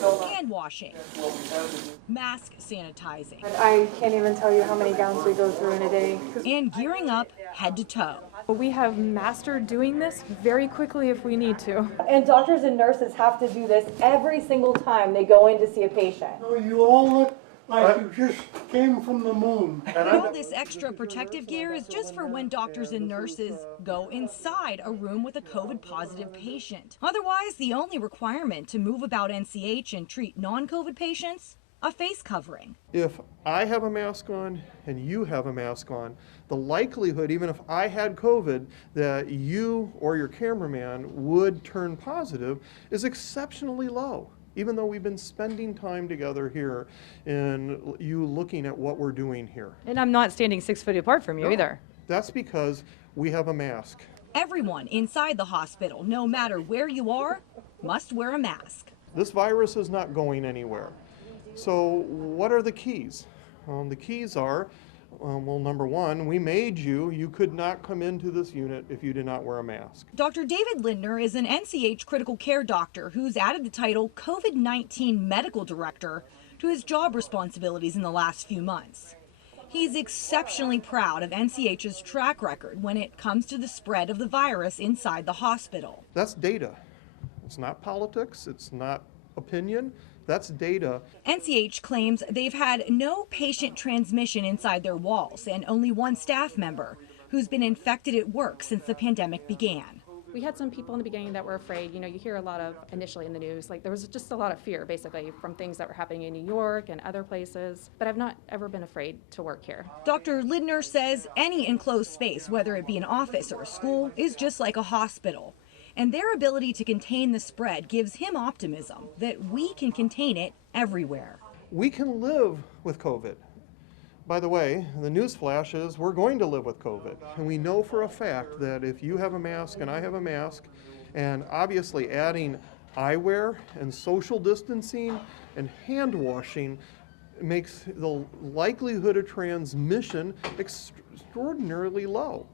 hand washing, mask sanitizing, I can't even tell you how many gowns we go through in a day. and gearing up head to toe. We have mastered doing this very quickly if we need to. And doctors and nurses have to do this every single time they go in to see a patient. No, you all look like you just came from the moon. All this extra protective gear is just for when doctors and nurses go inside a room with a COVID positive patient. Otherwise, the only requirement to move about NCH and treat non-COVID patients, a face covering. If I have a mask on and you have a mask on, the likelihood, even if I had COVID, that you or your cameraman would turn positive is exceptionally low. Even though we've been spending time together here and you looking at what we're doing here. And I'm not standing 6 feet apart from you either. That's because we have a mask. Everyone inside the hospital, no matter where you are, must wear a mask. This virus is not going anywhere. So what are the keys? The keys are, well, number one, we made you. You could not come into this unit if you did not wear a mask. Dr. David Lindner is an NCH critical care doctor who's added the title COVID-19 Medical Director to his job responsibilities in the last few months. He's exceptionally proud of NCH's track record when it comes to the spread of the virus inside the hospital. That's data. It's not politics. It's not opinion. That's data. NCH claims they've had no patient transmission inside their walls and only one staff member who's been infected at work since the pandemic began. We had some people in the beginning that were afraid. You know, you hear a lot of initially in the news, like there was just a lot of fear basically from things that were happening in New York and other places. But I've not ever been afraid to work here. Dr. Lindner says any enclosed space, whether it be an office or a school, is just like a hospital. And their ability to contain the spread gives him optimism that we can contain it everywhere. We can live with COVID. By the way, the news flash is we're going to live with COVID. And we know for a fact that if you have a mask and I have a mask, and obviously adding eyewear and social distancing and hand washing makes the likelihood of transmission extraordinarily low.